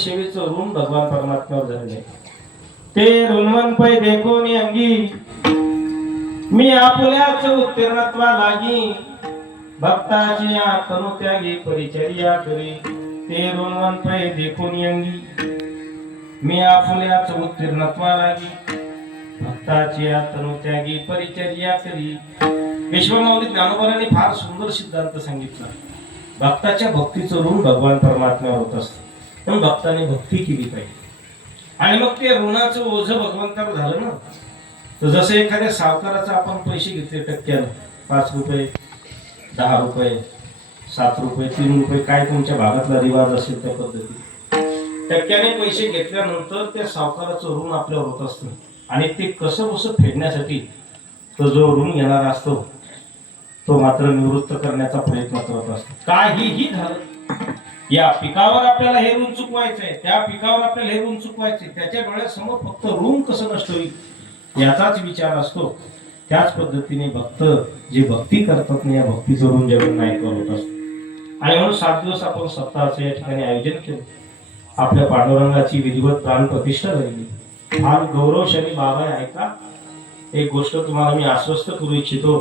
शिवीचं ऋण भगवान परमात्म्यावर झाले ते ऋणवन पै देखोनी अंगी. मी आपुल्याच उत्तीर्णत्वा लागी. भक्ताची तनु त्यागी परिचर्या करी. ते ऋणवन पै देखोनी अंगी. मी आपुल्याच उत्तीर्णत्वा लागी. भक्ताची तनु त्यागी परिचर्या करी. विश्वमौली ज्ञानोबराने फार सुंदर सिद्धांत सांगितला. भक्ताच्या भक्तीचं ऋण भगवान परमात्म्यावर होत असतं. पण भक्ताने भक्ती केली पाहिजे. आणि मग ते ऋणाचं ओझ भगवंतावर झालं ना. तर जसं एखाद्या सावकाराचं आपण पैसे घेतले टक्क्यानं पाच रुपये दहा रुपये सात रुपये तीन रुपये काय तुमच्या भागातला रिवाज असेल त्या पद्धती टक्क्याने पैसे घेतल्यानंतर त्या सावकाराचं ऋण आपल्यावर होत असतं. आणि ते कसं कसं फेडण्यासाठी तो जो ऋण घेणारा असतो तो मात्र निवृत्त करण्याचा प्रयत्न करत असतो. काहीही झालं या पिकावर आपल्याला हे ऋण चुकवायचंय त्या पिकावर आपल्याला हे ऋण चुकवायचे त्याच्या डोळ्यासमोर फक्त ऋण कसं नष्ट होईल याचाच विचार असतो. त्याच पद्धतीने भक्त जे भक्ती करतात ना या भक्तीचं ऋण जगन नाही करत असतो. आणि म्हणून सात दिवस आपण सप्ताहाचं या ठिकाणी आयोजन केलं. आपल्या पांडुरंगाची विधिवत प्राण प्रतिष्ठा झाली फार गौरवशाली बाबा आहे ऐका. एक गोष्ट तुम्हाला मी आश्वस्त करू इच्छितो.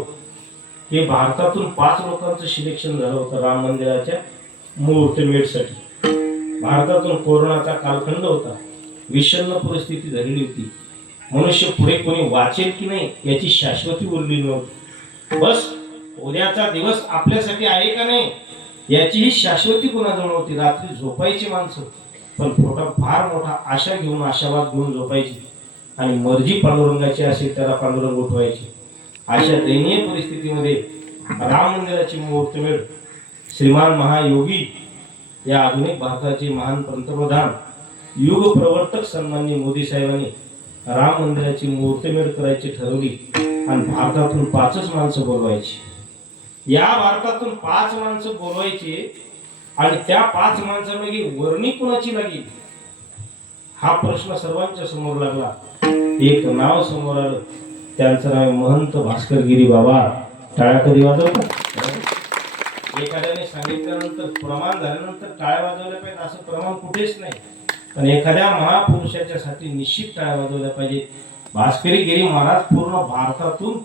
की भारतातून पाच लोकांचं सिलेक्शन झालं होतं राम मंदिराच्या. मुहूर्तमेढसाठी भारतातून कोरोनाचा कालखंड होता. विषन्न परिस्थिती झालेली होती. मनुष्य पुढे कोणी वाचेल की नाही याची शाश्वती उरली नव्हती. बस उद्याचा दिवस आपल्यासाठी आहे का नाही याचीही शाश्वती कोणाजवळ नव्हती रात्री झोपायची माणसं. पण फोटा फार मोठा आशा घेऊन आशावाद घेऊन झोपायची. आणि मर्जी पांडुरंगाची असेल त्याला पांडुरंग उठवायची. अशा दयनीय परिस्थितीमध्ये राम मंदिराची मुहूर्तमेढ श्रीमान महायोगी या आधुनिक भारताचे महान पंतप्रधान युग प्रवर्तक सन्मान्य मोदी साहेबांनी राम मंदिराची मुहूर्तमेढ करायची ठरवली आणि भारतातून पाचच माणसं बोलवायची. या भारतातून पाच माणसं बोलवायची आणि त्या पाच माणसांपैकी वर्णी कुणाची लागेल? हा प्रश्न सर्वांच्या समोर लागला. एक नाव समोर आलं. त्यांचं नाव महंत भास्करगिरी बाबा. टाळ्या कधी वाजवतात एखाद्याने सांगितल्यानंतर प्रमाण झाल्यानंतर टाळ्या वाजवल्या पाहिजे असं प्रमाण कुठेच नाही. पण एखाद्या महापुरुषाच्या साठी निश्चित टाळ्या वाजवल्या पाहिजे भास्करी गिरी महाराज पूर्ण भारतातून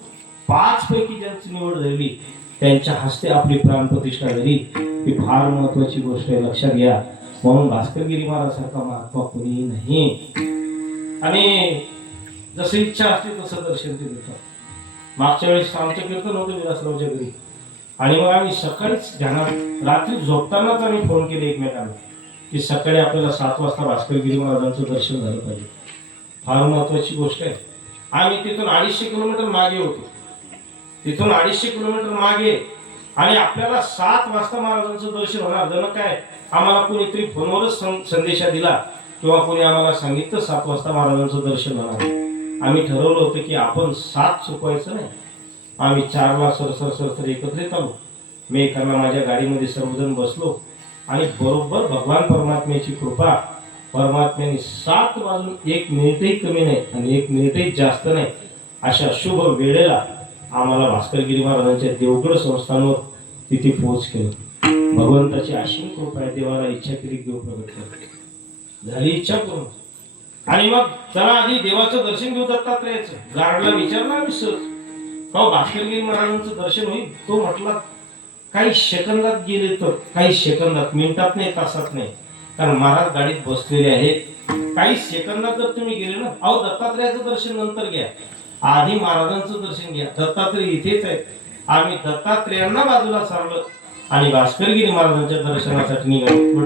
पाच पैकी ज्यांची निवड झाली त्यांच्या हस्ते आपली प्राणप्रतिष्ठा झाली. ही फार महत्वाची गोष्ट आहे लक्षात घ्या. म्हणून भास्करगिरी महाराज सारखा महात्मा कोणीही नाही. आणि जसं इच्छा असते तसं दर्शन ते देतात. मागच्या वेळेस आमच्या कीर्तन होतं विलासरावच्या घरी. आणि मग आम्ही सकाळीच ध्यानात रात्री झोपतानाच आम्ही फोन केले एकमेकांना की सकाळी आपल्याला सात वाजता भास्करगिरी महाराजांचं दर्शन झालं पाहिजे. फार महत्वाची गोष्ट आहे. आम्ही तिथून अडीचशे किलोमीटर मागे होतो. तिथून अडीचशे किलोमीटर मागे आणि आपल्याला सात वाजता महाराजांचं दर्शन होणार. जण काय आम्हाला कोणीतरी फोनवरच संदेशा दिला किंवा कोणी आम्हाला सांगितलं सात वाजता महाराजांचं दर्शन होणार. आम्ही ठरवलं होतं की आपण सात चुकवायचं नाही. आम्ही चारला सरसर सरसर एकत्रित आलो. मी एकांना माझ्या गाडीमध्ये सर्वजण बसलो. आणि बरोबर भगवान परमात्म्याची कृपा परमात्म्याने सात वाजून एक मिनिटही कमी नाही आणि एक मिनिटही जास्त नाही अशा शुभ वेळेला आम्हाला भास्करगिरी महाराजांच्या देवगड संस्थांवर तिथे पोहोच केलं. भगवंताची अशीम कृपा आहे देवाला इच्छा केली देव प्रगट करते झाली इच्छा करून आणि मग चला आधी देवाचं दर्शन घेऊ दत्तात्रयाचं. गार्डला विचारणार आम्ही सर? हो भास्करगिरी महाराजांचं दर्शन होईल तो म्हटला काही सेकंदात गेले तर काही सेकंदात मिनिटात नाही तासात नाही कारण महाराज गाडीत बसलेले आहेत काही सेकंदात जर तुम्ही गेले ना अहो दत्तात्रयाचं दर्शन नंतर घ्या आधी महाराजांचं दर्शन घ्या दत्तात्रय इथेच आहेत आम्ही दत्तात्रेयांना बाजूला सारलं आणि भास्करगिरी महाराजांच्या दर्शनासाठी निघालो